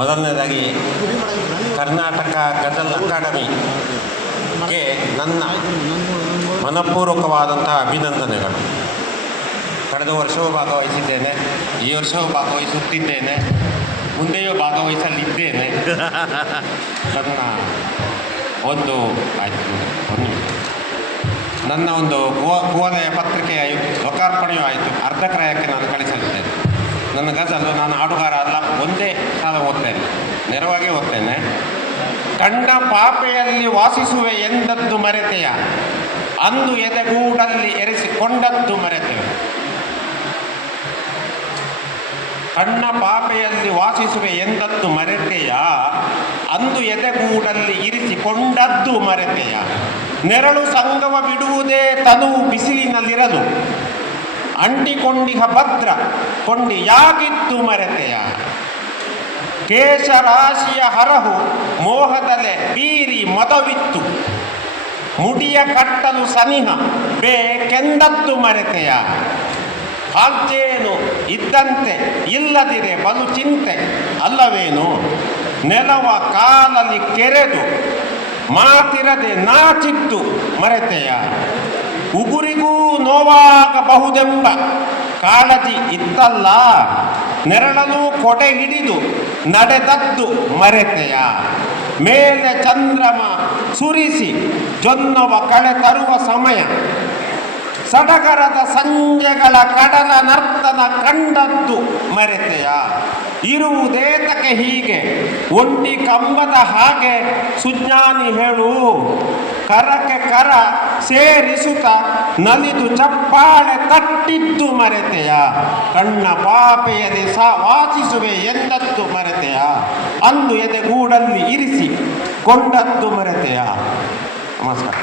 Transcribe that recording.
ಮೊದಲನೇದಾಗಿ ಕರ್ನಾಟಕ ಗಜಲ್ ಅಕಾಡೆಮಿಗೆ ನನ್ನ ಮನಪೂರ್ವಕವಾದಂತಹ ಅಭಿನಂದನೆಗಳು. ಕಳೆದ ವರ್ಷವೂ ಭಾಗವಹಿಸಿದ್ದೇನೆ, ಈ ವರ್ಷವೂ ಭಾಗವಹಿಸುತ್ತಿದ್ದೇನೆ, ಮುಂದೆಯೂ ಭಾಗವಹಿಸಲಿದ್ದೇನೆ. ನನ್ನ ಒಂದು ನನ್ನ ಒಂದು ಭುವನಯ ಪತ್ರಿಕೆಯ ಲೋಕಾರ್ಪಣೆಯೂ ಆಯಿತು. ಅರ್ಧ ಕ್ರಯಕ್ಕೆ ನಾನು ಕಳಿಸಲಿದ್ದೇನೆ. ನನ್ನ ಗಜಲು, ನಾನು ಹಾಡುಗಾರ ಅಲ್ಲ, ಒಂದೇ ಸಾಲ ಓದ್ತೇನೆ, ನೇರವಾಗಿ ಓದ್ತೇನೆ. ಕಂಡ ಪಾಪೆಯಲ್ಲಿ ವಾಸಿಸುವೆ ಎಂದದ್ದು ಮರೆತೆಯ, ಅಂದು ಎದೆಗೂಡಲ್ಲಿ ಎರೆಸಿಕೊಂಡದ್ದು ಮರೆತೆವೆ. ಕಣ್ಣ ಪಾಪೆಯಲ್ಲಿ ವಾಸಿಸುವೆ ಎಂದದ್ದು ಮರೆತೆಯ, ಅಂದು ಎದೆಗೂಡಲ್ಲಿ ಇರಿಸಿಕೊಂಡದ್ದು ಮರೆತೆಯ. ನೆರಳು ಸಂಗವ ಬಿಡುವುದೇ ತನು ಬಿಸಿಲಿನಲ್ಲಿರಲು, ಅಂಟಿಕೊಂಡಿಹ ಭದ್ರ ಕೊಂಡಿಯಾಗಿದ್ದು ಮರೆತೆಯ. ಕೇಶರಾಶಿಯ ಹರಹು ಮೋಹದಲೆ ಬೀರಿ ಮದವಿತ್ತು, ಮುಡಿಯ ಕಟ್ಟಲು ಸನಿಹ ಬೇಕೆಂದದ್ದು ಮರೆತೆಯ. ಹಾಲ್ತೇನು ಇದ್ದಂತೆ ಇಲ್ಲದಿರೆ ಬಲು ಚಿಂತೆ ಅಲ್ಲವೇನು, ನೆಲವ ಕಾಲಲ್ಲಿ ಕೆರೆದು ಮಾತಿರದೆ ನಾಚಿದ್ದು ಮರೆತೆಯ. ಉಗುರಿಗೂ ನೋವಾಗಬಹುದೆಂಬ ಕಾಳಜಿ ಇತ್ತಲ್ಲ, ನೆರಳಲು ಕೊಡೆ ಹಿಡಿದು ನಡೆದದ್ದು ಮರೆತೆಯ. ಮೇಲೆ ಚಂದ್ರಮ ಸುರಿಸಿ ಜೊನ್ನವ ಕಳೆ ತರುವ ಸಮಯ, ಸಡಗರದ ಸಂಜೆಗಳ ಕಡಲ ನರ್ತನ ಕಂಡದ್ದು ಮರೆತೆಯ. ಇರುವುದೇತಕ್ಕೆ ಹೀಗೆ ಒಂಟಿ ಕಂಬದ ಹಾಗೆ ಸುಜ್ಞಾನಿ ಹೇಳು, ಕರಕ್ಕೆ ಕರ ಸೇರಿಸುತ್ತ ನಲಿದು ಚಪ್ಪಾಳೆ ತಟ್ಟಿದ್ದು ಮರೆತೆಯ. ಕಣ್ಣ ಪಾಪೆಯದೆ ವಾಸಿಸುವೆ ಎಂದದ್ದು ಮರೆತೆಯ, ಅಂದು ಎದೆಗೂಡಲ್ಲಿ ಇರಿಸಿ ಕೊಂಡದ್ದು ಮರೆತೆಯ. ನಮಸ್ಕಾರ.